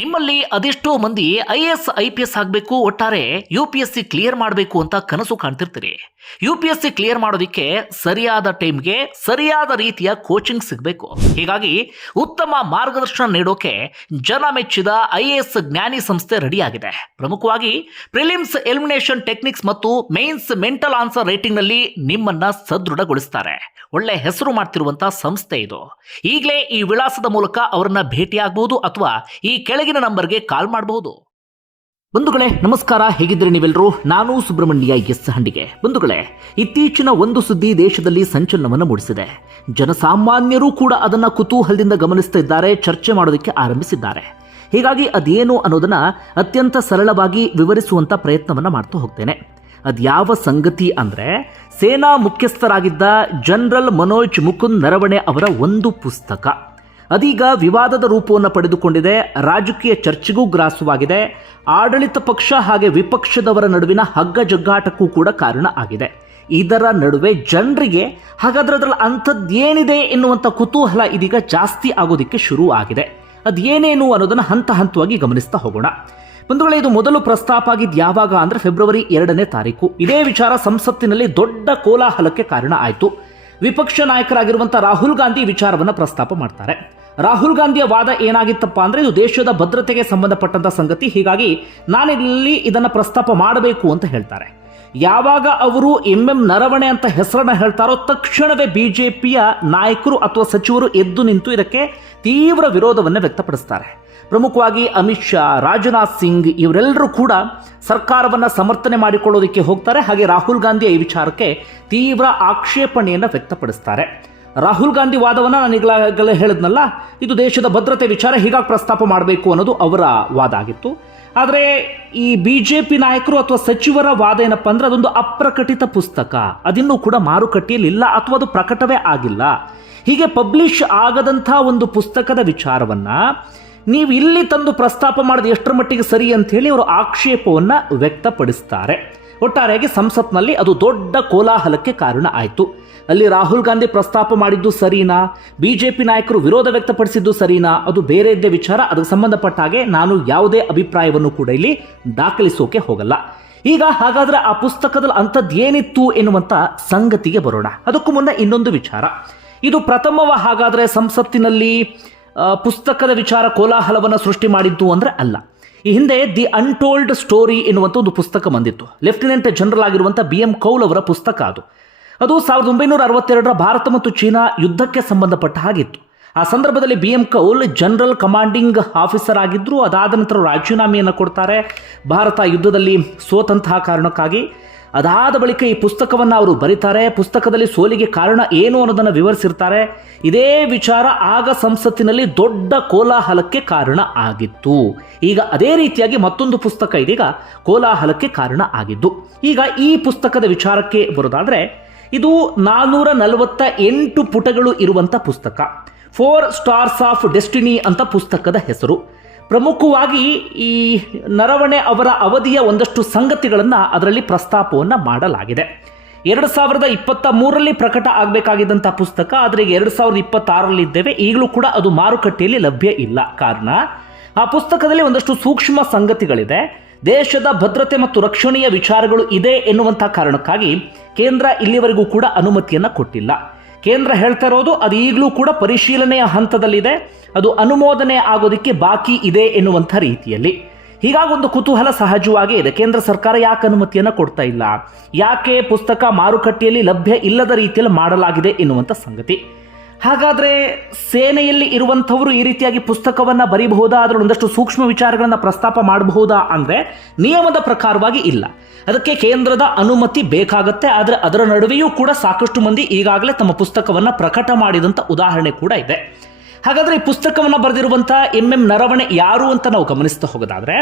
ನಿಮ್ಮಲ್ಲಿ ಅದೆಷ್ಟೋ ಮಂದಿ I S, I P S ಆಗಬೇಕು, ಒಟ್ಟಾರೆ U P S C clear ಮಾಡಬೇಕು ಅಂತ ಕನಸು ಕಾಣ್ತಿರ್ತೀರಿ. U P S C clear ಮಾಡೋದಕ್ಕೆ ಸರಿಯಾದ ಟೈಮ್ಗೆ ಸರಿಯಾದ ರೀತಿಯ ಕೋಚಿಂಗ್ ಸಿಗಬೇಕು. ಹೀಗಾಗಿ ಉತ್ತಮ ಮಾರ್ಗದರ್ಶನ ನೀಡೋಕೆ ಜನ ಮೆಚ್ಚಿದ ಐ ಎಸ್ ಜ್ಞಾನಿ ಸಂಸ್ಥೆ ರೆಡಿಯಾಗಿದೆ. ಪ್ರಮುಖವಾಗಿ ಪ್ರಿಲಿಮ್ಸ್ ಎಲಿಮಿನೇಷನ್ ಟೆಕ್ನಿಕ್ಸ್ ಮತ್ತು ಮೇನ್ಸ್ ಮೆಂಟಲ್ ಆನ್ಸರ್ ರೇಟಿಂಗ್ನಲ್ಲಿ ನಿಮ್ಮನ್ನ ಸದೃಢಗೊಳಿಸ್ತಾರೆ. ಒಳ್ಳೆ ಹೆಸರು ಮಾಡ್ತಿರುವಂತಹ ಸಂಸ್ಥೆ ಇದು. ಈಗಲೇ ಈ ವಿಳಾಸದ ಮೂಲಕ ಅವರನ್ನ ಭೇಟಿಯಾಗಬಹುದು ಅಥವಾ ಈ ಕೆಳಗಿನ ನಂಬರ್ಗೆ ಕಾಲ್ ಮಾಡಬಹುದು. ಬಂಧುಗಳೇ, ನಮಸ್ಕಾರ. ಹೇಗಿದ್ರೆ ನೀವೆಲ್ಲರೂ ನಾನು ಸುಬ್ರಹ್ಮಣ್ಯ ಎಸ್ ಹಂಡಿಗೆ. ಬಂಧುಗಳೇ, ಇತ್ತೀಚಿನ ಒಂದು ಸುದ್ದಿ ದೇಶದಲ್ಲಿ ಸಂಚಲನವನ್ನು ಮೂಡಿಸಿದೆ. ಜನಸಾಮಾನ್ಯರು ಕೂಡ ಅದನ್ನ ಕುತೂಹಲದಿಂದ ಗಮನಿಸ್ತಾ ಇದ್ದಾರೆ, ಚರ್ಚೆ ಮಾಡೋದಕ್ಕೆ ಆರಂಭಿಸಿದ್ದಾರೆ. ಹೀಗಾಗಿ ಅದೇನು ಅನ್ನೋದನ್ನ ಅತ್ಯಂತ ಸರಳವಾಗಿ ವಿವರಿಸುವಂತ ಪ್ರಯತ್ನವನ್ನ ಮಾಡ್ತಾ ಹೋಗ್ತೇನೆ. ಅದ್ಯಾವ ಸಂಗತಿ ಅಂದ್ರೆ, ಸೇನಾ ಮುಖ್ಯಸ್ಥರಾಗಿದ್ದ ಜನರಲ್ ಮನೋಜ್ ಮುಕುಂದ್ ನರವಣೆ ಅವರ ಒಂದು ಪುಸ್ತಕ. ಅದೀಗ ವಿವಾದದ ರೂಪವನ್ನು ಪಡೆದುಕೊಂಡಿದೆ. ರಾಜಕೀಯ ಚರ್ಚೆಗೂ ಗ್ರಾಸವಾಗಿದೆ. ಆಡಳಿತ ಪಕ್ಷ ಹಾಗೆ ವಿಪಕ್ಷದವರ ನಡುವಿನ ಹಗ್ಗ ಜಗ್ಗಾಟಕ್ಕೂ ಕೂಡ ಕಾರಣ ಆಗಿದೆ. ಇದರ ನಡುವೆ ಜನರಿಗೆ ಹಾಗಾದ್ರೆ ಅದರಲ್ಲಿ ಅಂಥದ್ದೇನಿದೆ ಎನ್ನುವಂಥ ಕುತೂಹಲ ಇದೀಗ ಜಾಸ್ತಿ ಆಗೋದಕ್ಕೆ ಶುರು ಆಗಿದೆ. ಅದೇನೇನು ಅನ್ನೋದನ್ನು ಹಂತ ಹಂತವಾಗಿ ಗಮನಿಸ್ತಾ ಹೋಗೋಣ. ಬಂಧುಗಳೇ, ಇದು ಮೊದಲು ಪ್ರಸ್ತಾಪ ಆಗಿದ್ದು ಯಾವಾಗ ಅಂದರೆ ಫೆಬ್ರವರಿ ಎರಡನೇ ತಾರೀಕು. ಇದೇ ವಿಚಾರ ಸಂಸತ್ತಿನಲ್ಲಿ ದೊಡ್ಡ ಕೋಲಾಹಲಕ್ಕೆ ಕಾರಣ ಆಯಿತು. ವಿಪಕ್ಷ ನಾಯಕರಾಗಿರುವಂಥ ರಾಹುಲ್ ಗಾಂಧಿ ವಿಚಾರವನ್ನು ಪ್ರಸ್ತಾಪ ಮಾಡ್ತಾರೆ. ರಾಹುಲ್ ಗಾಂಧಿಯ ವಾದ ಏನಾಗಿತ್ತಪ್ಪ ಅಂದ್ರೆ ಇದು ದೇಶದ ಭದ್ರತೆಗೆ ಸಂಬಂಧಪಟ್ಟಂತ ಸಂಗತಿ. ಹೀಗಾಗಿ ನಾನಿಲ್ಲಿ ಇದನ್ನ ಪ್ರಸ್ತಾಪ ಮಾಡಬೇಕು ಅಂತ ಹೇಳ್ತಾರೆ. ಯಾವಾಗ ಅವರು ಎಂ ಎಂ ನರವಣೆ ಅಂತ ಹೆಸರನ್ನ ಹೇಳ್ತಾರೋ ತಕ್ಷಣವೇ ಬಿಜೆಪಿಯ ನಾಯಕರು ಅಥವಾ ಸಚಿವರು ಎದ್ದು ನಿಂತು ಇದಕ್ಕೆ ತೀವ್ರ ವಿರೋಧವನ್ನು ವ್ಯಕ್ತಪಡಿಸ್ತಾರೆ. ಪ್ರಮುಖವಾಗಿ ಅಮಿತ್ ಶಾ, ರಾಜನಾಥ್ ಸಿಂಗ್ ಇವರೆಲ್ಲರೂ ಕೂಡ ಸರ್ಕಾರವನ್ನ ಸಮರ್ಥನೆ ಮಾಡಿಕೊಳ್ಳೋದಕ್ಕೆ ಹೋಗ್ತಾರೆ. ಹಾಗೆ ರಾಹುಲ್ ಗಾಂಧಿ ಈ ವಿಚಾರಕ್ಕೆ ತೀವ್ರ ಆಕ್ಷೇಪಣೆಯನ್ನು ವ್ಯಕ್ತಪಡಿಸ್ತಾರೆ. ರಾಹುಲ್ ಗಾಂಧಿ ವಾದವನ್ನು ನಾನು ಈಗಲಾಗಲೇ ಹೇಳಿದ್ನಲ್ಲ, ಇದು ದೇಶದ ಭದ್ರತೆ ವಿಚಾರ ಹೀಗಾಗಿ ಪ್ರಸ್ತಾಪ ಮಾಡಬೇಕು ಅನ್ನೋದು ಅವರ ವಾದ ಆಗಿತ್ತು. ಆದರೆ ಈ ಬಿ ಜೆ ಪಿ ನಾಯಕರು ಅಥವಾ ಸಚಿವರ ವಾದ ಏನಪ್ಪ ಅಂದರೆ ಅದೊಂದು ಅಪ್ರಕಟಿತ ಪುಸ್ತಕ. ಅದಿನ್ನೂ ಕೂಡ ಮಾರುಕಟ್ಟೆಯಲ್ಲಿ ಇಲ್ಲ ಅಥವಾ ಅದು ಪ್ರಕಟವೇ ಆಗಿಲ್ಲ. ಹೀಗೆ ಪಬ್ಲಿಷ್ ಆಗದಂಥ ಒಂದು ಪುಸ್ತಕದ ವಿಚಾರವನ್ನು ನೀವು ಇಲ್ಲಿ ತಂದು ಪ್ರಸ್ತಾಪ ಮಾಡೋದು ಎಷ್ಟರ ಮಟ್ಟಿಗೆ ಸರಿ ಅಂತ ಹೇಳಿ ಅವರು ಆಕ್ಷೇಪವನ್ನು ವ್ಯಕ್ತಪಡಿಸ್ತಾರೆ. ಒಟ್ಟಾರೆಯಾಗಿ ಸಂಸತ್ನಲ್ಲಿ ಅದು ದೊಡ್ಡ ಕೋಲಾಹಲಕ್ಕೆ ಕಾರಣ ಆಯಿತು. ಅಲ್ಲಿ ರಾಹುಲ್ ಗಾಂಧಿ ಪ್ರಸ್ತಾಪ ಮಾಡಿದ್ದು ಸರಿನಾ? ಬಿಜೆಪಿ ನಾಯಕರು ವಿರೋಧ ವ್ಯಕ್ತಪಡಿಸಿದ್ದು ಸರಿನಾ? ಅದು ಬೇರೆ ಇದ್ದೇ ವಿಚಾರ, ಅದಕ್ಕೆ ಸಂಬಂಧಪಟ್ಟ ಹಾಗೆ ನಾನು ಯಾವುದೇ ಅಭಿಪ್ರಾಯವನ್ನು ಕೂಡ ಇಲ್ಲಿ ದಾಖಲಿಸೋಕೆ ಹೋಗಲ್ಲ. ಈಗ ಹಾಗಾದ್ರೆ ಆ ಪುಸ್ತಕದಲ್ಲಿ ಅಂಥದ್ದು ಏನಿತ್ತು ಎನ್ನುವಂತ ಸಂಗತಿಗೆ ಬರೋಣ. ಅದಕ್ಕೂ ಮುನ್ನ ಇನ್ನೊಂದು ವಿಚಾರ. ಇದು ಪ್ರಥಮವ ಹಾಗಾದರೆ ಸಂಸತ್ತಿನಲ್ಲಿ ಪುಸ್ತಕದ ವಿಚಾರ ಕೋಲಾಹಲವನ್ನು ಸೃಷ್ಟಿ ಮಾಡಿದ್ದು ಅಂದರೆ ಅಲ್ಲ. ಈ ಹಿಂದೆ ದಿ ಅನ್ಟೋಲ್ಡ್ ಸ್ಟೋರಿ ಎನ್ನುವಂಥ ಒಂದು ಪುಸ್ತಕ ಬಂದಿತ್ತು. ಲೆಫ್ಟಿನೆಂಟ್ ಜನರಲ್ ಆಗಿರುವಂಥ ಬಿ ಎಂ ಕೌಲ್ ಅವರ ಪುಸ್ತಕ ಅದು. ಅದು ಸಾವಿರದ ಒಂಬೈನೂರ ಅರವತ್ತೆರಡರ ಭಾರತ ಮತ್ತು ಚೀನಾ ಯುದ್ಧಕ್ಕೆ ಸಂಬಂಧಪಟ್ಟ ಹಾಗಿತ್ತು. ಆ ಸಂದರ್ಭದಲ್ಲಿ B M Kaul general commanding officer ಆಗಿದ್ದರು ಅದಾದ ನಂತರ ರಾಜೀನಾಮೆಯನ್ನು ಕೊಡ್ತಾರೆ. ಭಾರತ ಯುದ್ಧದಲ್ಲಿ ಸೋತಂತಹ ಕಾರಣಕ್ಕಾಗಿ. ಅದಾದ ಬಳಿಕ ಈ ಪುಸ್ತಕವನ್ನು ಅವರು ಬರೀತಾರೆ. ಪುಸ್ತಕದಲ್ಲಿ ಸೋಲಿಗೆ ಕಾರಣ ಏನು ಅನ್ನೋದನ್ನು ವಿವರಿಸಿರ್ತಾರೆ. ಇದೇ ವಿಚಾರ ಆಗ ಸಂಸತ್ತಿನಲ್ಲಿ ದೊಡ್ಡ ಕೋಲಾಹಲಕ್ಕೆ ಕಾರಣ ಆಗಿತ್ತು. ಈಗ ಅದೇ ರೀತಿಯಾಗಿ ಮತ್ತೊಂದು ಪುಸ್ತಕ ಇದೀಗ ಕೋಲಾಹಲಕ್ಕೆ ಕಾರಣ ಆಗಿದ್ದು. ಈಗ ಈ ಪುಸ್ತಕದ ವಿಚಾರಕ್ಕೆ ಬರೋದಾದ್ರೆ ಇದು ನಾನ್ನೂರ ನಲವತ್ತ ಎಂಟು ಪುಟಗಳು ಇರುವಂತ ಪುಸ್ತಕ. ಫೋರ್ ಸ್ಟಾರ್ಸ್ ಆಫ್ ಡೆಸ್ಟಿನಿ ಅಂತ ಪುಸ್ತಕದ ಹೆಸರು. ಪ್ರಮುಖವಾಗಿ ಈ ನರವಣೆ ಅವರ ಅವಧಿಯ ಒಂದಷ್ಟು ಸಂಗತಿಗಳನ್ನು ಅದರಲ್ಲಿ ಪ್ರಸ್ತಾಪವನ್ನು ಮಾಡಲಾಗಿದೆ. ಎರಡು ಸಾವಿರದ ಇಪ್ಪತ್ತ ಮೂರರಲ್ಲಿ ಪ್ರಕಟ ಆಗಬೇಕಾಗಿದ್ದಂಥ ಪುಸ್ತಕ, ಆದರೆ ಎರಡು ಸಾವಿರದ ಇಪ್ಪತ್ತಾರರಲ್ಲಿ ಇದ್ದೇವೆ, ಈಗಲೂ ಕೂಡ ಅದು ಮಾರುಕಟ್ಟೆಯಲ್ಲಿ ಲಭ್ಯ ಇಲ್ಲ. ಕಾರಣ, ಆ ಪುಸ್ತಕದಲ್ಲಿ ಒಂದಷ್ಟು ಸೂಕ್ಷ್ಮ ಸಂಗತಿಗಳಿದೆ. ದೇಶದ ಭದ್ರತೆ ಮತ್ತು ರಕ್ಷಣೆಯ ವಿಚಾರಗಳು ಇದೆ ಎನ್ನುವಂಥ ಕಾರಣಕ್ಕಾಗಿ ಕೇಂದ್ರ ಇಲ್ಲಿವರೆಗೂ ಕೂಡ ಅನುಮತಿಯನ್ನು ಕೊಟ್ಟಿಲ್ಲ. ಕೇಂದ್ರ ಹೇಳ್ತಾ ಇರೋದು ಅದು ಈಗಲೂ ಕೂಡ ಪರಿಶೀಲನೆಯ ಹಂತದಲ್ಲಿದೆ. ಅದು ಅನುಮೋದನೆ ಆಗೋದಕ್ಕೆ ಬಾಕಿ ಇದೆ ಎನ್ನುವಂಥ ರೀತಿಯಲ್ಲಿ. ಹೀಗಾಗಿ ಒಂದು ಕುತೂಹಲ ಸಹಜವಾಗೇ ಇದೆ. ಕೇಂದ್ರ ಸರ್ಕಾರ ಯಾಕೆ ಅನುಮತಿಯನ್ನು ಕೊಡ್ತಾ ಇಲ್ಲ? ಯಾಕೆ ಪುಸ್ತಕ ಮಾರುಕಟ್ಟೆಯಲ್ಲಿ ಲಭ್ಯ ಇಲ್ಲದ ರೀತಿಯಲ್ಲಿ ಮಾಡಲಾಗಿದೆ ಎನ್ನುವಂಥ ಸಂಗತಿ. ಹಾಗಾದ್ರೆ ಸೇನೆಯಲ್ಲಿ ಇರುವಂಥವರು ಈ ರೀತಿಯಾಗಿ ಪುಸ್ತಕವನ್ನು ಬರೀಬಹುದಾ ಅದರ ಒಂದಷ್ಟು ಸೂಕ್ಷ್ಮ ವಿಚಾರಗಳನ್ನು ಪ್ರಸ್ತಾಪ ಮಾಡಬಹುದಾ ಅಂದರೆ ನಿಯಮದ ಪ್ರಕಾರವಾಗಿ ಇಲ್ಲ. ಅದಕ್ಕೆ ಕೇಂದ್ರದ ಅನುಮತಿ ಬೇಕಾಗತ್ತೆ, ಆದರೆ ಅದರ ನಡುವೆಯೂ ಕೂಡ ಸಾಕಷ್ಟು ಮಂದಿ ಈಗಾಗಲೇ ತಮ್ಮ ಪುಸ್ತಕವನ್ನು ಪ್ರಕಟ ಮಾಡಿದಂಥ ಉದಾಹರಣೆ ಕೂಡ ಇದೆ. ಹಾಗಾದರೆ ಈ ಪುಸ್ತಕವನ್ನು ಬರೆದಿರುವಂಥ ಎಂ ಎಂ ನರವಣೆ ಯಾರು ಅಂತ ನಾವು ಗಮನಿಸ್ತಾ ಹೋಗೋದಾದ್ರೆ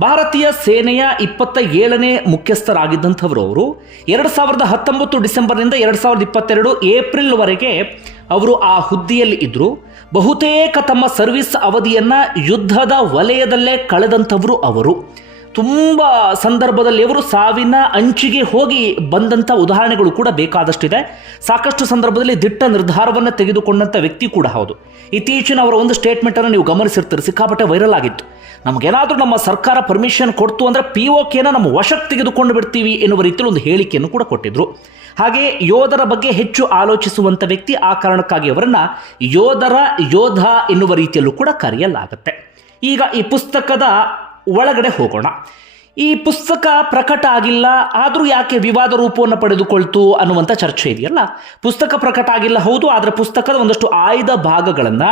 ಭಾರತೀಯ ಸೇನೆಯ ಇಪ್ಪತ್ತ ಏಳನೇ ಮುಖ್ಯಸ್ಥರಾಗಿದ್ದಂಥವರು ಅವರು, ಎರಡು ಸಾವಿರದ ಹತ್ತೊಂಬತ್ತು ಡಿಸೆಂಬರ್ನಿಂದ ಎರಡು ಸಾವಿರದ ಇಪ್ಪತ್ತೆರಡು ಏಪ್ರಿಲ್ವರೆಗೆ ಅವರು ಆ ಹುದ್ದೆಯಲ್ಲಿ ಇದ್ದರು ಬಹುತೇಕ ತಮ್ಮ ಸರ್ವಿಸ್ ಅವಧಿಯನ್ನು ಯುದ್ಧದ ವಲಯದಲ್ಲೇ ಕಳೆದಂಥವರು ಅವರು. ತುಂಬ ಸಂದರ್ಭದಲ್ಲಿ ಅವರು ಸಾವಿನ ಅಂಚಿಗೆ ಹೋಗಿ ಬಂದಂಥ ಉದಾಹರಣೆಗಳು ಕೂಡ ಬೇಕಾದಷ್ಟಿದೆ. ಸಾಕಷ್ಟು ಸಂದರ್ಭದಲ್ಲಿ ದಿಟ್ಟ ನಿರ್ಧಾರವನ್ನು ತೆಗೆದುಕೊಂಡಂಥ ವ್ಯಕ್ತಿ ಕೂಡ ಹೌದು. ಇತ್ತೀಚಿನ ಅವರ ಒಂದು ಸ್ಟೇಟ್ಮೆಂಟನ್ನು ನೀವು ಗಮನಿಸಿರ್ತೀರಿ. ಸಿಕ್ಕಾಪಟ್ಟೆ ವೈರಲ್ ಆಗಿತ್ತು. ನಮಗೇನಾದರೂ ನಮ್ಮ ಸರ್ಕಾರ ಪರ್ಮಿಷನ್ ಕೊಡ್ತು ಅಂದರೆ ಪಿ ಒ ಕೆನ ನಮ್ಮ ವಶಕ್ಕೆ ತೆಗೆದುಕೊಂಡು ಬಿಡ್ತೀವಿ ಎನ್ನುವ ರೀತಿಯಲ್ಲಿ ಒಂದು ಹೇಳಿಕೆಯನ್ನು ಕೂಡ ಕೊಟ್ಟಿದ್ರು. ಹಾಗೆ ಯೋಧರ ಬಗ್ಗೆ ಹೆಚ್ಚು ಆಲೋಚಿಸುವಂಥ ವ್ಯಕ್ತಿ ಆ ಕಾರಣಕ್ಕಾಗಿ ಅವರನ್ನು ಯೋಧರ ಯೋಧ ಎನ್ನುವ ರೀತಿಯಲ್ಲೂ ಕೂಡ ಕರೆಯಲಾಗುತ್ತೆ. ಈಗ ಈ ಪುಸ್ತಕದ ಒಳಗಡೆ ಹೋಗೋಣ. ಈ ಪುಸ್ತಕ ಪ್ರಕಟ ಆಗಿಲ್ಲ, ಆದರೂ ಯಾಕೆ ವಿವಾದ ರೂಪವನ್ನು ಪಡೆದುಕೊಳ್ತು ಅನ್ನುವಂಥ ಚರ್ಚೆ ಇದೆಯಲ್ಲ? ಪುಸ್ತಕ ಪ್ರಕಟ ಆಗಿಲ್ಲ, ಹೌದು, ಆದರೆ ಪುಸ್ತಕದ ಒಂದಷ್ಟು ಆಯ್ದ ಭಾಗಗಳನ್ನು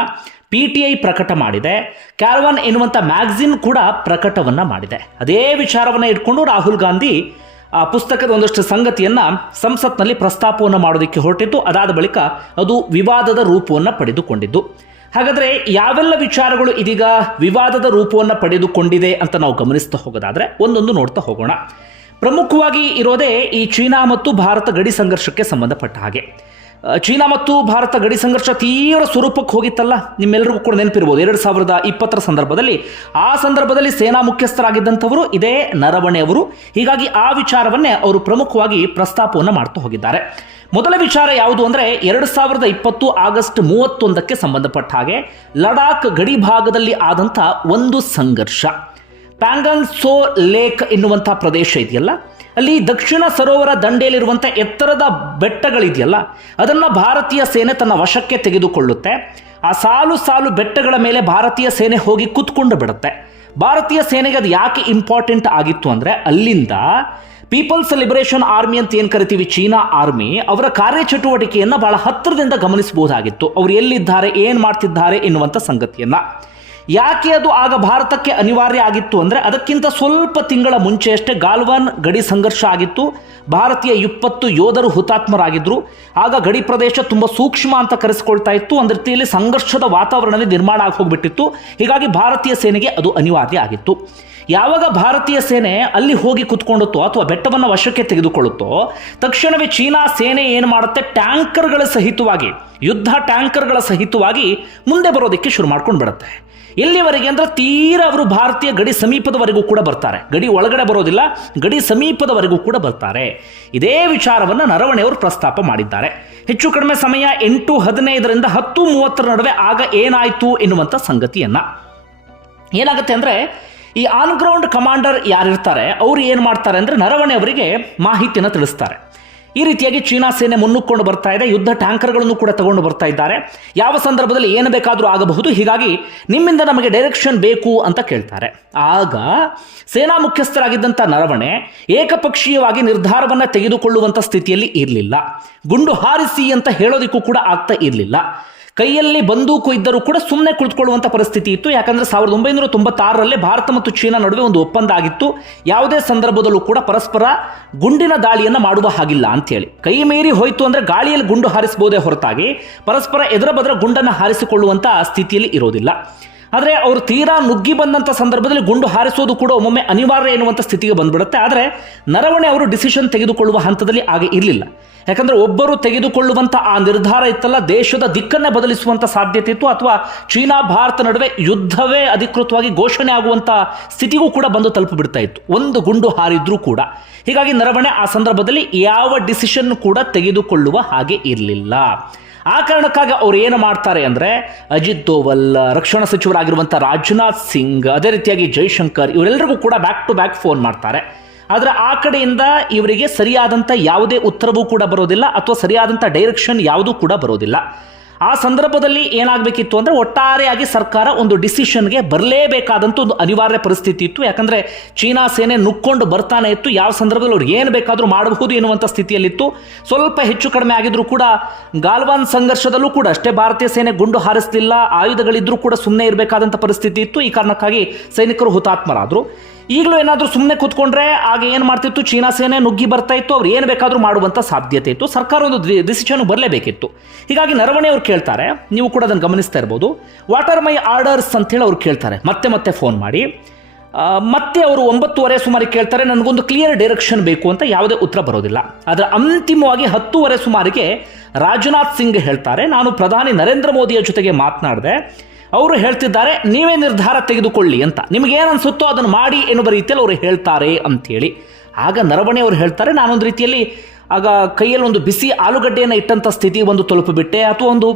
ಪಿ ಟಿ ಐ ಪ್ರಕಟ ಮಾಡಿದೆ. ಕ್ಯಾರವಾನ್ ಎನ್ನುವಂಥ ಮ್ಯಾಗ್ಝಿನ್ ಕೂಡ ಪ್ರಕಟವನ್ನು ಮಾಡಿದೆ. ಅದೇ ವಿಚಾರವನ್ನು ಇಟ್ಕೊಂಡು ರಾಹುಲ್ ಗಾಂಧಿ, ಆ ಪುಸ್ತಕದ ಒಂದಷ್ಟು ಸಂಗತಿಯನ್ನು ಸಂಸತ್ನಲ್ಲಿ ಪ್ರಸ್ತಾಪವನ್ನು ಮಾಡೋದಕ್ಕೆ ಹೊರಟಿದ್ದು, ಅದಾದ ಬಳಿಕ ಅದು ವಿವಾದದ ರೂಪವನ್ನು ಪಡೆದುಕೊಂಡಿದ್ದು. ಹಾಗಾದ್ರೆ ಯಾವೆಲ್ಲ ವಿಚಾರಗಳು ಇದೀಗ ವಿವಾದದ ರೂಪವನ್ನು ಪಡೆದುಕೊಂಡಿದೆ ಅಂತ ನಾವು ಗಮನಿಸ್ತಾ ಹೋಗೋದಾದ್ರೆ ಒಂದೊಂದು ನೋಡ್ತಾ ಹೋಗೋಣ. ಪ್ರಮುಖವಾಗಿ ಇರೋದೇ ಈ ಚೀನಾ ಮತ್ತು ಭಾರತ ಗಡಿ ಸಂಘರ್ಷಕ್ಕೆ ಸಂಬಂಧಪಟ್ಟ ಹಾಗೆ. ಚೀನಾ ಮತ್ತು ಭಾರತ ಗಡಿ ಸಂಘರ್ಷ ತೀವ್ರ ಸ್ವರೂಪಕ್ಕೆ ಹೋಗಿತ್ತಲ್ಲ? ನಿಮ್ಮೆಲ್ಲರಿಗೂ ಕೂಡ ನೆನಪಿರ್ಬೋದು, ಎರಡು ಸಾವಿರದ ಇಪ್ಪತ್ತರ ಸಂದರ್ಭದಲ್ಲಿ ಆ ಸಂದರ್ಭದಲ್ಲಿ ಸೇನಾ ಮುಖ್ಯಸ್ಥರಾಗಿದ್ದಂಥವರು ಇದೇ ನರವಣೆ ಅವರು. ಹೀಗಾಗಿ ಆ ವಿಚಾರವನ್ನೇ ಅವರು ಪ್ರಮುಖವಾಗಿ ಪ್ರಸ್ತಾಪವನ್ನು ಮಾಡ್ತಾ ಹೋಗಿದ್ದಾರೆ. ಮೊದಲ ವಿಚಾರ ಯಾವುದು ಅಂದರೆ ಎರಡು ಸಾವಿರದ ಇಪ್ಪತ್ತು ಆಗಸ್ಟ್ ಮೂವತ್ತೊಂದಕ್ಕೆ ಸಂಬಂಧಪಟ್ಟ ಹಾಗೆ ಲಡಾಖ್ ಗಡಿ ಭಾಗದಲ್ಲಿ ಆದಂಥ ಒಂದು ಸಂಘರ್ಷ. ಪ್ಯಾಂಗಂಗ್ ಸೋ ಲೇಕ್ ಎನ್ನುವಂಥ ಪ್ರದೇಶ ಇದೆಯಲ್ಲ? ಅಲ್ಲಿ ದಕ್ಷಿಣ ಸರೋವರ ದಂಡೆಯಲ್ಲಿರುವಂಥ ಎತ್ತರದ ಬೆಟ್ಟಗಳಿದೆಯಲ್ಲ? ಅದನ್ನು ಭಾರತೀಯ ಸೇನೆ ತನ್ನ ವಶಕ್ಕೆ ತೆಗೆದುಕೊಳ್ಳುತ್ತೆ. ಆ ಸಾಲು ಸಾಲು ಬೆಟ್ಟಗಳ ಮೇಲೆ ಭಾರತೀಯ ಸೇನೆ ಹೋಗಿ ಕೂತ್ಕೊಂಡು ಬಿಡುತ್ತೆ. ಭಾರತೀಯ ಸೇನೆಗೆ ಅದು ಯಾಕೆ ಇಂಪಾರ್ಟೆಂಟ್ ಆಗಿತ್ತು ಅಂದರೆ ಅಲ್ಲಿಂದ ಪೀಪಲ್ಸ್ ಲಿಬರೇಷನ್ ಆರ್ಮಿ ಅಂತ ಏನು ಕರಿತೀವಿ? ಚೀನಾ ಆರ್ಮಿ ಅವರ ಕಾರ್ಯಚಟುವಟಿಕೆಯನ್ನು ಬಹಳ ಹತ್ತಿರದಿಂದ ಗಮನಿಸಬಹುದಾಗಿತ್ತು. ಅವರು ಎಲ್ಲಿದ್ದಾರೆ, ಏನು ಮಾಡ್ತಿದ್ದಾರೆ ಎನ್ನುವಂಥ ಸಂಗತಿಯನ್ನು. ಯಾಕೆ ಅದು ಆಗ ಭಾರತಕ್ಕೆ ಅನಿವಾರ್ಯ ಆಗಿತ್ತು ಅಂದರೆ ಅದಕ್ಕಿಂತ ಸ್ವಲ್ಪ ತಿಂಗಳ ಮುಂಚೆಯಷ್ಟೇ ಗಾಲ್ವಾನ್ ಗಡಿ ಸಂಘರ್ಷ ಆಗಿತ್ತು. ಭಾರತೀಯ ಇಪ್ಪತ್ತು ಯೋಧರು ಹುತಾತ್ಮರಾಗಿದ್ದರು ಆಗ ಗಡಿ ಪ್ರದೇಶ ತುಂಬ ಸೂಕ್ಷ್ಮ ಅಂತ ಕರೆಸಿಕೊಳ್ತಾ ಇತ್ತು. ಒಂದು ರೀತಿಯಲ್ಲಿ ಸಂಘರ್ಷದ ವಾತಾವರಣವೇ ನಿರ್ಮಾಣ ಆಗಿ ಹೋಗ್ಬಿಟ್ಟಿತ್ತು. ಹೀಗಾಗಿ ಭಾರತೀಯ ಸೇನೆಗೆ ಅದು ಅನಿವಾರ್ಯ ಆಗಿತ್ತು. ಯಾವಾಗ ಭಾರತೀಯ ಸೇನೆ ಅಲ್ಲಿ ಹೋಗಿ ಕುತ್ಕೊಂಡುತ್ತೋ ಅಥವಾ ಬೆಟ್ಟವನ್ನು ವಶಕ್ಕೆ ತೆಗೆದುಕೊಳ್ಳುತ್ತೋ, ತಕ್ಷಣವೇ ಚೀನಾ ಸೇನೆ ಏನು ಮಾಡುತ್ತೆ? ಟ್ಯಾಂಕರ್ಗಳ ಸಹಿತವಾಗಿ, ಯುದ್ಧ ಟ್ಯಾಂಕರ್ಗಳ ಸಹಿತವಾಗಿ ಮುಂದೆ ಬರೋದಕ್ಕೆ ಶುರು ಮಾಡ್ಕೊಂಡು ಬಿಡುತ್ತೆ. ಎಲ್ಲಿವರೆಗೆ ಅಂದ್ರೆ ತೀರ ಅವರು ಭಾರತೀಯ ಗಡಿ ಸಮೀಪದವರೆಗೂ ಕೂಡ ಬರ್ತಾರೆ. ಗಡಿ ಒಳಗಡೆ ಬರೋದಿಲ್ಲ, ಗಡಿ ಸಮೀಪದವರೆಗೂ ಕೂಡ ಬರ್ತಾರೆ. ಇದೇ ವಿಚಾರವನ್ನು ನರವಣೆಯವರು ಪ್ರಸ್ತಾಪ ಮಾಡಿದ್ದಾರೆ. ಹೆಚ್ಚು ಕಡಿಮೆ ಸಮಯ ಎಂಟು ಹದಿನೈದರಿಂದ ಹತ್ತು ಮೂವತ್ತರ ನಡುವೆ ಆಗ ಏನಾಯಿತು ಎನ್ನುವಂಥ ಸಂಗತಿಯನ್ನು. ಏನಾಗುತ್ತೆ ಅಂದರೆ ಈ ಆನ್ ಗ್ರೌಂಡ್ ಕಮಾಂಡರ್ ಯಾರಿರ್ತಾರೆ, ಅವರು ಏನು ಮಾಡ್ತಾರೆ ಅಂದರೆ ನರವಣೆ ಅವರಿಗೆ ಮಾಹಿತಿಯನ್ನು ತಿಳಿಸ್ತಾರೆ. ಈ ರೀತಿಯಾಗಿ ಚೀನಾ ಸೇನೆ ಮುನ್ನುಕ್ಕೊಂಡು ಬರ್ತಾ ಇದೆ, ಯುದ್ಧ ಟ್ಯಾಂಕರ್ಗಳನ್ನು ಕೂಡ ತಗೊಂಡು ಬರ್ತಾ ಇದ್ದಾರೆ. ಯಾವ ಸಂದರ್ಭದಲ್ಲಿ ಏನು ಬೇಕಾದರೂ ಆಗಬಹುದು, ಹೀಗಾಗಿ ನಿಮ್ಮಿಂದ ನಮಗೆ ಡೈರೆಕ್ಷನ್ ಬೇಕು ಅಂತ ಕೇಳ್ತಾರೆ. ಆಗ ಸೇನಾ ಮುಖ್ಯಸ್ಥರಾಗಿದ್ದಂಥ ನರವಣೆ ಏಕಪಕ್ಷೀಯವಾಗಿ ನಿರ್ಧಾರವನ್ನು ತೆಗೆದುಕೊಳ್ಳುವಂಥ ಸ್ಥಿತಿಯಲ್ಲಿ ಇರಲಿಲ್ಲ. ಗುಂಡು ಹಾರಿಸಿ ಅಂತ ಹೇಳೋದಕ್ಕೂ ಕೂಡ ಆಗ್ತಾ ಇರಲಿಲ್ಲ. ಕೈಯಲ್ಲಿ ಬಂದೂಕು ಇದ್ದರೂ ಕೂಡ ಸುಮ್ಮನೆ ಕುಳಿತುಕೊಳ್ಳುವಂಥ ಪರಿಸ್ಥಿತಿ ಇತ್ತು. ಯಾಕಂದ್ರೆ ಸಾವಿರದ ಒಂಬೈನೂರ ತೊಂಬತ್ತಾರರಲ್ಲೇ ಭಾರತ ಮತ್ತು ಚೀನಾ ನಡುವೆ ಒಂದು ಒಪ್ಪಂದ ಆಗಿತ್ತು. ಯಾವುದೇ ಸಂದರ್ಭದಲ್ಲೂ ಕೂಡ ಪರಸ್ಪರ ಗುಂಡಿನ ದಾಳಿಯನ್ನು ಮಾಡುವ ಹಾಗಿಲ್ಲ ಅಂತೇಳಿ ಕೈ ಮೀರಿ ಹೋಯಿತು ಅಂದ್ರೆ ಗಾಳಿಯಲ್ಲಿ ಗುಂಡು ಹಾರಿಸಬಹುದೇ ಹೊರತಾಗಿ ಪರಸ್ಪರ ಎದರ ಬದರ ಗುಂಡನ್ನು ಹಾರಿಸಿಕೊಳ್ಳುವಂಥ ಸ್ಥಿತಿಯಲ್ಲಿ ಇರೋದಿಲ್ಲ. ಆದರೆ ಅವರು ತೀರಾ ನುಗ್ಗಿ ಬಂದಂಥ ಸಂದರ್ಭದಲ್ಲಿ ಗುಂಡು ಹಾರಿಸೋದು ಕೂಡ ಒಮ್ಮೊಮ್ಮೆ ಅನಿವಾರ್ಯ ಎನ್ನುವಂಥ ಸ್ಥಿತಿಗೆ ಬಂದ್ಬಿಡುತ್ತೆ. ಆದರೆ ನರವಣೆ ಅವರು ಡಿಸಿಷನ್ ತೆಗೆದುಕೊಳ್ಳುವ ಹಂತದಲ್ಲಿ ಆಗ ಇರಲಿಲ್ಲ. ಯಾಕಂದರೆ ಒಬ್ಬರು ತೆಗೆದುಕೊಳ್ಳುವಂಥ ಆ ನಿರ್ಧಾರ ಇತ್ತಲ್ಲ, ದೇಶದ ದಿಕ್ಕನ್ನೇ ಬದಲಿಸುವಂಥ ಸಾಧ್ಯತೆ ಇತ್ತು ಅಥವಾ ಚೀನಾ, ಭಾರತ ನಡುವೆ ಯುದ್ಧವೇ ಅಧಿಕೃತವಾಗಿ ಘೋಷಣೆ ಆಗುವಂಥ ಸ್ಥಿತಿಗೂ ಕೂಡ ಬಂದು ತಲುಪಿಬಿಡ್ತಾ ಇತ್ತು. ಒಂದು ಗುಂಡು ಹಾರಿದ್ರೂ ಕೂಡ. ಹೀಗಾಗಿ ನರವಣೆ ಆ ಸಂದರ್ಭದಲ್ಲಿ ಯಾವ ಡಿಸಿಷನ್ ಕೂಡ ತೆಗೆದುಕೊಳ್ಳುವ ಹಾಗೆ ಇರಲಿಲ್ಲ. ಆ ಕಾರಣಕ್ಕಾಗಿ ಅವ್ರು ಏನು ಮಾಡ್ತಾರೆ ಅಂದರೆ ಅಜಿತ್ ದೋವಲ್, ರಕ್ಷಣಾ ಸಚಿವರಾಗಿರುವಂಥ ರಾಜನಾಥ್ ಸಿಂಗ್, ಅದೇ ರೀತಿಯಾಗಿ ಜೈಶಂಕರ್ ಇವರೆಲ್ಲರಿಗೂ ಕೂಡ ಬ್ಯಾಕ್ ಟು ಬ್ಯಾಕ್ ಫೋನ್ ಮಾಡ್ತಾರೆ. ಆದರೆ ಆ ಕಡೆಯಿಂದ ಇವರಿಗೆ ಸರಿಯಾದಂಥ ಯಾವುದೇ ಉತ್ತರವೂ ಕೂಡ ಬರೋದಿಲ್ಲ ಅಥವಾ ಸರಿಯಾದಂಥ ಡೈರೆಕ್ಷನ್ ಯಾವುದೂ ಕೂಡ ಬರೋದಿಲ್ಲ. ಆ ಸಂದರ್ಭದಲ್ಲಿ ಏನಾಗಬೇಕಿತ್ತು ಅಂದರೆ ಒಟ್ಟಾರೆಯಾಗಿ ಸರ್ಕಾರ ಒಂದು ಡಿಸಿಷನ್ಗೆ ಬರಲೇಬೇಕಾದಂಥ ಒಂದು ಅನಿವಾರ್ಯ ಪರಿಸ್ಥಿತಿ ಇತ್ತು. ಯಾಕಂದರೆ ಚೀನಾ ಸೇನೆ ನುಕ್ಕೊಂಡು ಬರ್ತಾನೆ ಇತ್ತು. ಯಾವ ಸಂದರ್ಭದಲ್ಲಿ ಅವ್ರು ಏನು ಬೇಕಾದರೂ ಮಾಡಬಹುದು ಎನ್ನುವಂಥ ಸ್ಥಿತಿಯಲ್ಲಿತ್ತು. ಸ್ವಲ್ಪ ಹೆಚ್ಚು ಕಡಿಮೆ ಆಗಿದ್ರೂ ಕೂಡ ಗಾಲ್ವಾನ್ ಸಂಘರ್ಷದಲ್ಲೂ ಕೂಡ ಅಷ್ಟೇ ಭಾರತೀಯ ಸೇನೆ ಗುಂಡು ಹಾರಿಸಲಿಲ್ಲ. ಆಯುಧಗಳಿದ್ರೂ ಕೂಡ ಸುಮ್ಮನೆ ಇರಬೇಕಾದಂಥ ಪರಿಸ್ಥಿತಿ ಇತ್ತು. ಈ ಕಾರಣಕ್ಕಾಗಿ ಸೈನಿಕರು ಹುತಾತ್ಮರಾದರು. ಈಗಲೂ ಏನಾದರೂ ಸುಮ್ಮನೆ ಕೂತ್ಕೊಂಡ್ರೆ ಆಗ ಏನು ಮಾಡ್ತಿತ್ತು? ಚೀನಾ ಸೇನೆ ನುಗ್ಗಿ ಬರ್ತಾ ಇತ್ತು. ಅವ್ರು ಏನು ಬೇಕಾದರೂ ಮಾಡುವಂಥ ಸಾಧ್ಯತೆ ಇತ್ತು. ಸರ್ಕಾರ ಒಂದು ಡಿಸಿಷನ್ ಬರಲೇಬೇಕಿತ್ತು. ಹೀಗಾಗಿ ನರವಣೆ ಅವ್ರು ಕೇಳ್ತಾರೆ, ನೀವು ಕೂಡ ಅದನ್ನು ಗಮನಿಸ್ತಾ ಇರ್ಬೋದು. ವಾಟರ್ ಮೈ ಆರ್ಡರ್ಸ್ ಅಂತೇಳಿ ಅವ್ರು ಕೇಳ್ತಾರೆ. ಮತ್ತೆ ಮತ್ತೆ ಫೋನ್ ಮಾಡಿ. ಮತ್ತೆ ಅವರು ಒಂಬತ್ತುವರೆ ಸುಮಾರಿಗೆ ಕೇಳ್ತಾರೆ, ನನಗೊಂದು ಕ್ಲಿಯರ್ ಡೈರೆಕ್ಷನ್ ಬೇಕು ಅಂತ ಯಾವುದೇ ಉತ್ತರ ಬರೋದಿಲ್ಲ. ಆದರೆ ಅಂತಿಮವಾಗಿ ಹತ್ತುವರೆ ಸುಮಾರಿಗೆ ರಾಜನಾಥ್ ಸಿಂಗ್ ಹೇಳ್ತಾರೆ. ನಾನು ಪ್ರಧಾನಿ ನರೇಂದ್ರ ಮೋದಿಯ ಜೊತೆಗೆ ಮಾತನಾಡಿದೆ. ಅವರು ಹೇಳ್ತಿದ್ದಾರೆ, ನೀವೇ ನಿರ್ಧಾರ ತೆಗೆದುಕೊಳ್ಳಿ ಅಂತ. ನಿಮಗೇನು ಅನಿಸುತ್ತೋ ಅದನ್ನು ಮಾಡಿ ಎನ್ನುವ ರೀತಿಯಲ್ಲಿ ಅವರು ಹೇಳ್ತಾರೆ ಅಂಥೇಳಿ ಆಗ ನರವಣೆ ಅವರು ಹೇಳ್ತಾರೆ, ನಾನೊಂದು ರೀತಿಯಲ್ಲಿ ಆಗ ಕೈಯಲ್ಲಿ ಒಂದು ಬಿಸಿ ಆಲೂಗಡ್ಡೆಯನ್ನು ಇಟ್ಟಂಥ ಸ್ಥಿತಿ ಒಂದು ತಲುಪಿಬಿಟ್ಟೆ ಅಥವಾ ಒಂದು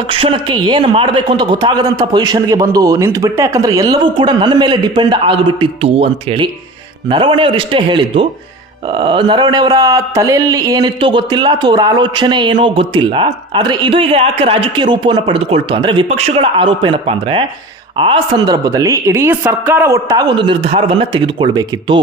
ತಕ್ಷಣಕ್ಕೆ ಏನು ಮಾಡಬೇಕು ಅಂತ ಗೊತ್ತಾಗದಂಥ ಪೊಸಿಷನ್ಗೆ ಬಂದು ನಿಂತುಬಿಟ್ಟೆ ಯಾಕಂದರೆ ಎಲ್ಲವೂ ಕೂಡ ನನ್ನ ಮೇಲೆ ಡಿಪೆಂಡ್ ಆಗಿಬಿಟ್ಟಿತ್ತು ಅಂಥೇಳಿ ನರವಣೆಯವರು ಇಷ್ಟೇ ಹೇಳಿದ್ದು. ನರವಣೆಯವರ ತಲೆಯಲ್ಲಿ ಏನಿತ್ತೋ ಗೊತ್ತಿಲ್ಲ, ಅಥವಾ ಅವರ ಆಲೋಚನೆ ಏನೋ ಗೊತ್ತಿಲ್ಲ. ಆದರೆ ಇದು ಈಗ ಯಾಕೆ ರಾಜಕೀಯ ರೂಪವನ್ನು ಪಡೆದುಕೊಳ್ತು ಅಂದರೆ ವಿಪಕ್ಷಗಳ ಆರೋಪ ಏನಪ್ಪ ಅಂದರೆ ಆ ಸಂದರ್ಭದಲ್ಲಿ ಇಡೀ ಸರ್ಕಾರ ಒಟ್ಟಾಗಿ ಒಂದು ನಿರ್ಧಾರವನ್ನು ತೆಗೆದುಕೊಳ್ಬೇಕಿತ್ತು.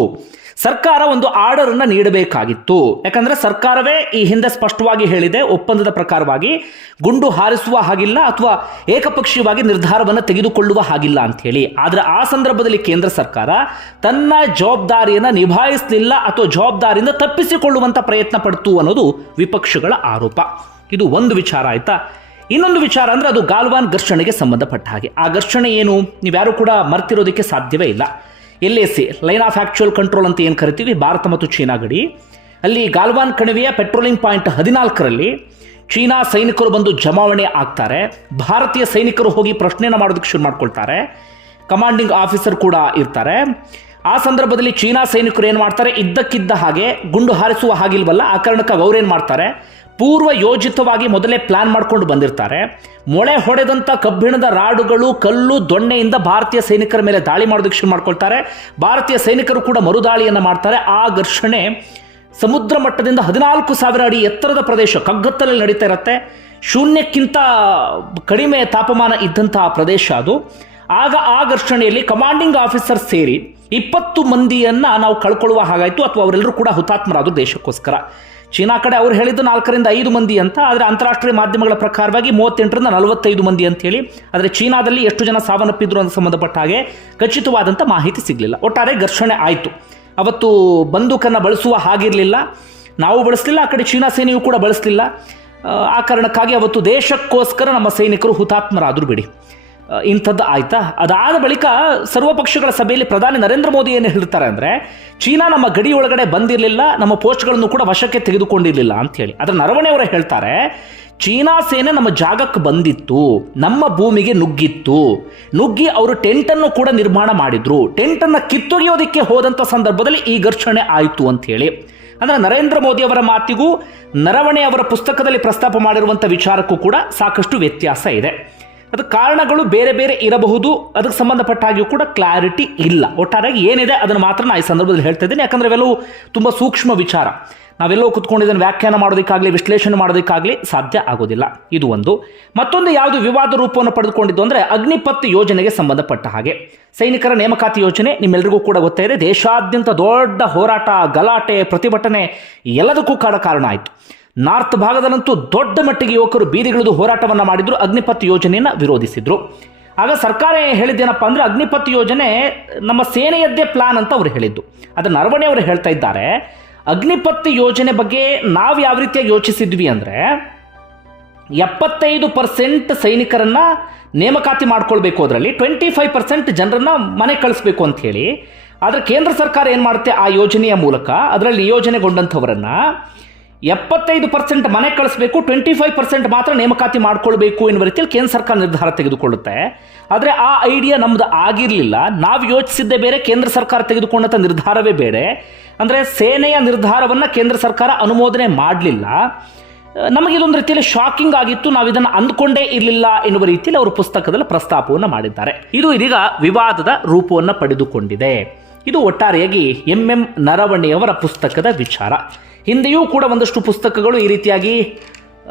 ಸರ್ಕಾರ ಒಂದು ಆರ್ಡರ್ ಅನ್ನ ನೀಡಬೇಕಾಗಿತ್ತು. ಯಾಕಂದ್ರೆ ಸರ್ಕಾರವೇ ಈ ಹಿಂದೆ ಸ್ಪಷ್ಟವಾಗಿ ಹೇಳಿದೆ, ಒಪ್ಪಂದದ ಪ್ರಕಾರವಾಗಿ ಗುಂಡು ಹಾರಿಸುವ ಹಾಗಿಲ್ಲ ಅಥವಾ ಏಕಪಕ್ಷೀಯವಾಗಿ ನಿರ್ಧಾರವನ್ನು ತೆಗೆದುಕೊಳ್ಳುವ ಹಾಗಿಲ್ಲ ಅಂತ ಹೇಳಿ. ಆದ್ರೆ ಆ ಸಂದರ್ಭದಲ್ಲಿ ಕೇಂದ್ರ ಸರ್ಕಾರ ತನ್ನ ಜವಾಬ್ದಾರಿಯನ್ನು ನಿಭಾಯಿಸಲಿಲ್ಲ ಅಥವಾ ಜವಾಬ್ದಾರಿಯಿಂದ ತಪ್ಪಿಸಿಕೊಳ್ಳುವಂತ ಪ್ರಯತ್ನ ಪಡ್ತು ಅನ್ನೋದು ವಿಪಕ್ಷಗಳ ಆರೋಪ. ಇದು ಒಂದು ವಿಚಾರ ಆಯ್ತಾ? ಇನ್ನೊಂದು ವಿಚಾರ ಅಂದ್ರೆ ಅದು ಗಾಲ್ವಾನ್ ಘರ್ಷಣೆಗೆ ಸಂಬಂಧಪಟ್ಟ ಹಾಗೆ. ಆ ಘರ್ಷಣೆ ಏನು? ನೀವ್ಯಾರು ಕೂಡ ಮರ್ತಿರೋದಕ್ಕೆ ಸಾಧ್ಯವೇ ಇಲ್ಲ. L A C line of actual control ಅಂತ ಏನು ಕರಿತೀವಿ? ಭಾರತ ಮತ್ತು ಚೀನಾ ಗಡಿ. ಅಲ್ಲಿ ಗಾಲ್ವಾನ್ ಕಣಿವೆಯ ಪೆಟ್ರೋಲಿಂಗ್ ಪಾಯಿಂಟ್ ಹದಿನಾಲ್ಕರಲ್ಲಿ ಚೀನಾ ಸೈನಿಕರು ಬಂದು ಜಮಾವಣೆ ಆಗ್ತಾರೆ. ಭಾರತೀಯ ಸೈನಿಕರು ಹೋಗಿ ಪ್ರಶ್ನೆಯನ್ನು ಮಾಡೋದಕ್ಕೆ ಶುರು ಮಾಡ್ಕೊಳ್ತಾರೆ. ಕಮಾಂಡಿಂಗ್ ಆಫೀಸರ್ ಕೂಡ ಇರ್ತಾರೆ. ಆ ಸಂದರ್ಭದಲ್ಲಿ ಚೀನಾ ಸೈನಿಕರು ಏನು ಮಾಡ್ತಾರೆ? ಇದ್ದಕ್ಕಿದ್ದ ಹಾಗೆ ಗುಂಡು ಹಾರಿಸುವ ಹಾಗಿಲ್ವಲ್ಲ, ಆ ಕಾರಣಕ್ಕಾಗಿ ಅವ್ರೇನು ಮಾಡ್ತಾರೆ? ಪೂರ್ವ ಯೋಜಿತವಾಗಿ ಮೊದಲೇ ಪ್ಲಾನ್ ಮಾಡ್ಕೊಂಡು ಬಂದಿರ್ತಾರೆ. ಮೊಳೆ ಹೊಡೆದಂಥ ಕಬ್ಬಿಣದ ರಾಡುಗಳು, ಕಲ್ಲು, ದೊಣ್ಣೆಯಿಂದ ಭಾರತೀಯ ಸೈನಿಕರ ಮೇಲೆ ದಾಳಿ ಮಾಡೋದಕ್ಕೆ ಶುರು ಮಾಡ್ಕೊಳ್ತಾರೆ. ಭಾರತೀಯ ಸೈನಿಕರು ಕೂಡ ಮರುದಾಳಿಯನ್ನು ಮಾಡ್ತಾರೆ. ಆ ಘರ್ಷಣೆ ಸಮುದ್ರ ಮಟ್ಟದಿಂದ ಹದಿನಾಲ್ಕು ಸಾವಿರ ಅಡಿ ಎತ್ತರದ ಪ್ರದೇಶ ಕಗ್ಗತ್ತಲಲ್ಲಿ ನಡೀತಾ ಇರುತ್ತೆ. ಶೂನ್ಯಕ್ಕಿಂತ ಕಡಿಮೆ ತಾಪಮಾನ ಇದ್ದಂತಹ ಪ್ರದೇಶ ಅದು. ಆಗ ಆ ಘರ್ಷಣೆಯಲ್ಲಿ ಕಮಾಂಡಿಂಗ್ ಆಫೀಸರ್ ಸೇರಿ ಇಪ್ಪತ್ತು ಮಂದಿಯನ್ನ ನಾವು ಕಳ್ಕೊಳ್ಳುವ ಹಾಗಾಯಿತು, ಅಥವಾ ಅವರೆಲ್ಲರೂ ಕೂಡ ಹುತಾತ್ಮರಾದರು ದೇಶಕ್ಕೋಸ್ಕರ. ಚೀನಾ ಕಡೆ ಅವ್ರು ಹೇಳಿದ್ದು ನಾಲ್ಕರಿಂದ ಐದು ಮಂದಿ ಅಂತ, ಆದರೆ ಅಂತಾರಾಷ್ಟ್ರೀಯ ಮಾಧ್ಯಮಗಳ ಪ್ರಕಾರವಾಗಿ ಮೂವತ್ತೆಂಟರಿಂದ ನಲವತ್ತೈದು ಮಂದಿ ಅಂತ ಹೇಳಿ ಆದರೆ ಚೀನಾದಲ್ಲಿ ಎಷ್ಟು ಜನ ಸಾವನ್ನಪ್ಪಿದ್ರು ಅಂತ ಸಂಬಂಧಪಟ್ಟ ಹಾಗೆ ಖಚಿತವಾದಂಥ ಮಾಹಿತಿ ಸಿಗಲಿಲ್ಲ. ಒಟ್ಟಾರೆ ಘರ್ಷಣೆ ಆಯಿತು. ಅವತ್ತು ಬಂದೂಕನ್ನು ಬಳಸುವ ಹಾಗಿರಲಿಲ್ಲ. ನಾವು ಬಳಸಲಿಲ್ಲ, ಆ ಕಡೆ ಚೀನಾ ಸೇನೆಯೂ ಕೂಡ ಬಳಸಲಿಲ್ಲ. ಆ ಕಾರಣಕ್ಕಾಗಿ ಅವತ್ತು ದೇಶಕ್ಕೋಸ್ಕರ ನಮ್ಮ ಸೈನಿಕರು ಹುತಾತ್ಮರಾದರು ಬಿಡಿ. ಇಂಥದ್ದು ಆಯ್ತಾ? ಅದಾದ ಬಳಿಕ ಸರ್ವಪಕ್ಷಗಳ ಸಭೆಯಲ್ಲಿ ಪ್ರಧಾನಿ ನರೇಂದ್ರ ಮೋದಿ ಏನು ಹೇಳ್ತಾರೆ ಅಂದರೆ, ಚೀನಾ ನಮ್ಮ ಗಡಿ ಒಳಗಡೆ ಬಂದಿರಲಿಲ್ಲ, ನಮ್ಮ ಪೋಸ್ಟ್ಗಳನ್ನು ಕೂಡ ವಶಕ್ಕೆ ತೆಗೆದುಕೊಂಡಿರಲಿಲ್ಲ ಅಂತ ಹೇಳಿ. ಅದರ ನರವಣೆಯವರು ಹೇಳ್ತಾರೆ, ಚೀನಾ ಸೇನೆ ನಮ್ಮ ಜಾಗಕ್ಕೆ ಬಂದಿತ್ತು, ನಮ್ಮ ಭೂಮಿಗೆ ನುಗ್ಗಿತ್ತು. ನುಗ್ಗಿ ಅವರು ಟೆಂಟನ್ನು ಕೂಡ ನಿರ್ಮಾಣ ಮಾಡಿದ್ರು. ಟೆಂಟನ್ನು ಕಿತ್ತೊಗೆಯೋದಕ್ಕೆ ಹೋದಂಥ ಸಂದರ್ಭದಲ್ಲಿ ಈ ಘರ್ಷಣೆ ಆಯಿತು ಅಂತ ಹೇಳಿ. ಅಂದ್ರೆ ನರೇಂದ್ರ ಮೋದಿ ಅವರ ಮಾತಿಗೂ ನರವಣೆ ಅವರ ಪುಸ್ತಕದಲ್ಲಿ ಪ್ರಸ್ತಾಪ ಮಾಡಿರುವಂಥ ವಿಚಾರಕ್ಕೂ ಕೂಡ ಸಾಕಷ್ಟು ವ್ಯತ್ಯಾಸ ಇದೆ. ಅದಕ್ಕೆ ಕಾರಣಗಳು ಬೇರೆ ಬೇರೆ ಇರಬಹುದು. ಅದಕ್ಕೆ ಸಂಬಂಧಪಟ್ಟ ಹಾಗೆಯೂ ಕೂಡ ಕ್ಲಾರಿಟಿ ಇಲ್ಲ. ಒಟ್ಟಾರೆಯಾಗಿ ಏನಿದೆ ಅದನ್ನು ಮಾತ್ರ ನಾನು ಈ ಸಂದರ್ಭದಲ್ಲಿ ಹೇಳ್ತಾ ಇದ್ದೀನಿ. ಯಾಕಂದ್ರೆ ಇವೆಲ್ಲವೂ ತುಂಬ ಸೂಕ್ಷ್ಮ ವಿಚಾರ. ನಾವೆಲ್ಲೋ ಕುತ್ಕೊಂಡು ಇದನ್ನು ವ್ಯಾಖ್ಯಾನ ಮಾಡೋದಕ್ಕಾಗಲಿ, ವಿಶ್ಲೇಷಣೆ ಮಾಡೋದಕ್ಕಾಗಲಿ ಸಾಧ್ಯ ಆಗೋದಿಲ್ಲ. ಇದು ಒಂದು. ಮತ್ತೊಂದು ಯಾವುದು ವಿವಾದ ರೂಪವನ್ನು ಪಡೆದುಕೊಂಡಿದ್ದು ಅಂದರೆ ಅಗ್ನಿಪತ್ ಯೋಜನೆಗೆ ಸಂಬಂಧಪಟ್ಟ ಹಾಗೆ. ಸೈನಿಕರ ನೇಮಕಾತಿ ಯೋಜನೆ ನಿಮ್ಮೆಲ್ಲರಿಗೂ ಕೂಡ ಗೊತ್ತೇ ಇದೆ. ದೇಶಾದ್ಯಂತ ದೊಡ್ಡ ಹೋರಾಟ, ಗಲಾಟೆ, ಪ್ರತಿಭಟನೆ ಎಲ್ಲದಕ್ಕೂ ಕಾಡ ಕಾರಣ ಆಯಿತು. ನಾರ್ತ್ ಭಾಗದಲ್ಲಂತೂ ದೊಡ್ಡ ಮಟ್ಟಿಗೆ ಯುವಕರು ಬೀದಿಗಿಳಿದು ಹೋರಾಟವನ್ನು ಮಾಡಿದ್ರು, ಅಗ್ನಿಪಥ್ ಯೋಜನೆಯನ್ನು ವಿರೋಧಿಸಿದ್ರು. ಆಗ ಸರ್ಕಾರ ಹೇಳಿದ್ದೇನಪ್ಪ ಅಂದ್ರೆ ಅಗ್ನಿಪತ್ ಯೋಜನೆ ನಮ್ಮ ಸೇನೆಯದ್ದೇ ಪ್ಲಾನ್ ಅಂತ ಅವರು ಹೇಳಿದ್ದು. ಅದರ ನರವಣೆ ಅವರು ಹೇಳ್ತಾ ಇದ್ದಾರೆ. ಅಗ್ನಿಪಥ್ ಯೋಜನೆ ಬಗ್ಗೆ ನಾವು ಯಾವ ರೀತಿಯಾಗಿ ಯೋಚಿಸಿದ್ವಿ ಅಂದರೆ, ಎಪ್ಪತ್ತೈದು ಪರ್ಸೆಂಟ್ ಸೈನಿಕರನ್ನ ನೇಮಕಾತಿ ಮಾಡ್ಕೊಳ್ಬೇಕು ಅದರಲ್ಲಿ ಟ್ವೆಂಟಿ ಫೈವ್ ಪರ್ಸೆಂಟ್ ಜನರನ್ನ ಮನೆ ಕಳಿಸ್ಬೇಕು ಅಂತ ಹೇಳಿ. ಆದರೆ ಕೇಂದ್ರ ಸರ್ಕಾರ ಏನು ಮಾಡುತ್ತೆ? ಆ ಯೋಜನೆಯ ಮೂಲಕ, ಅದರಲ್ಲಿ ನಿಯೋಜನೆಗೊಂಡಂಥವರನ್ನ ಎಪ್ಪತ್ತೈದು ಪರ್ಸೆಂಟ್ ಮನೆ ಕಳಿಸ್ಬೇಕು ಟ್ವೆಂಟಿ ಫೈವ್ ಪರ್ಸೆಂಟ್ ಮಾತ್ರ ನೇಮಕಾತಿ ಮಾಡ್ಕೊಳ್ಬೇಕು ಎನ್ನುವ ರೀತಿಯಲ್ಲಿ ಕೇಂದ್ರ ಸರ್ಕಾರ ನಿರ್ಧಾರ ತೆಗೆದುಕೊಳ್ಳುತ್ತೆ. ಆದರೆ ಆ ಐಡಿಯಾ ನಮ್ದು ಆಗಿರಲಿಲ್ಲ. ನಾವು ಯೋಚಿಸಿದ್ದೇ ಬೇರೆ, ಕೇಂದ್ರ ಸರ್ಕಾರ ತೆಗೆದುಕೊಂಡಂಥ ನಿರ್ಧಾರವೇ ಬೇರೆ. ಅಂದರೆ ಸೇನೆಯ ನಿರ್ಧಾರವನ್ನು ಕೇಂದ್ರ ಸರ್ಕಾರ ಅನುಮೋದನೆ ಮಾಡಲಿಲ್ಲ. ನಮಗೆ ಇದೊಂದು ರೀತಿಯಲ್ಲಿ ಶಾಕಿಂಗ್ ಆಗಿತ್ತು. ನಾವು ಇದನ್ನು ಅಂದ್ಕೊಂಡೇ ಇರಲಿಲ್ಲ ಎನ್ನುವ ರೀತಿಯಲ್ಲಿ ಅವರು ಪುಸ್ತಕದಲ್ಲಿ ಪ್ರಸ್ತಾಪವನ್ನು ಮಾಡಿದ್ದಾರೆ. ಇದು ಇದೀಗ ವಿವಾದದ ರೂಪವನ್ನು ಪಡೆದುಕೊಂಡಿದೆ. ಇದು ಒಟ್ಟಾರೆಯಾಗಿ ಎಂ ಎಂ ನರವಣೆಯವರ ಪುಸ್ತಕದ ವಿಚಾರ. ಹಿಂದೆಯೂ ಕೂಡ ಒಂದಷ್ಟು ಪುಸ್ತಕಗಳು ಈ ರೀತಿಯಾಗಿ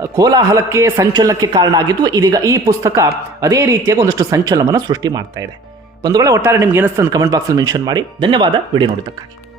ಕೋಲಾಹಲಕ್ಕೆ, ಸಂಚಲನಕ್ಕೆ ಕಾರಣ ಆಗಿದ್ದು, ಇದೀಗ ಈ ಪುಸ್ತಕ ಅದೇ ರೀತಿಯಾಗಿ ಒಂದಷ್ಟು ಸಂಚಲನವನ್ನು ಸೃಷ್ಟಿ ಮಾಡ್ತಾ ಇದೆ. ಬಂಧುಗಳೇ, ಒಟ್ಟಾರೆ ನಿಮ್ಗೆ ಏನಿಸ್ತದೆ ಕಮೆಂಟ್ ಬಾಕ್ಸಲ್ಲಿ ಮೆನ್ಷನ್ ಮಾಡಿ. ಧನ್ಯವಾದ. ವಿಡಿಯೋ ನೋಡಿದ್ದಕ್ಕಾಗಿ.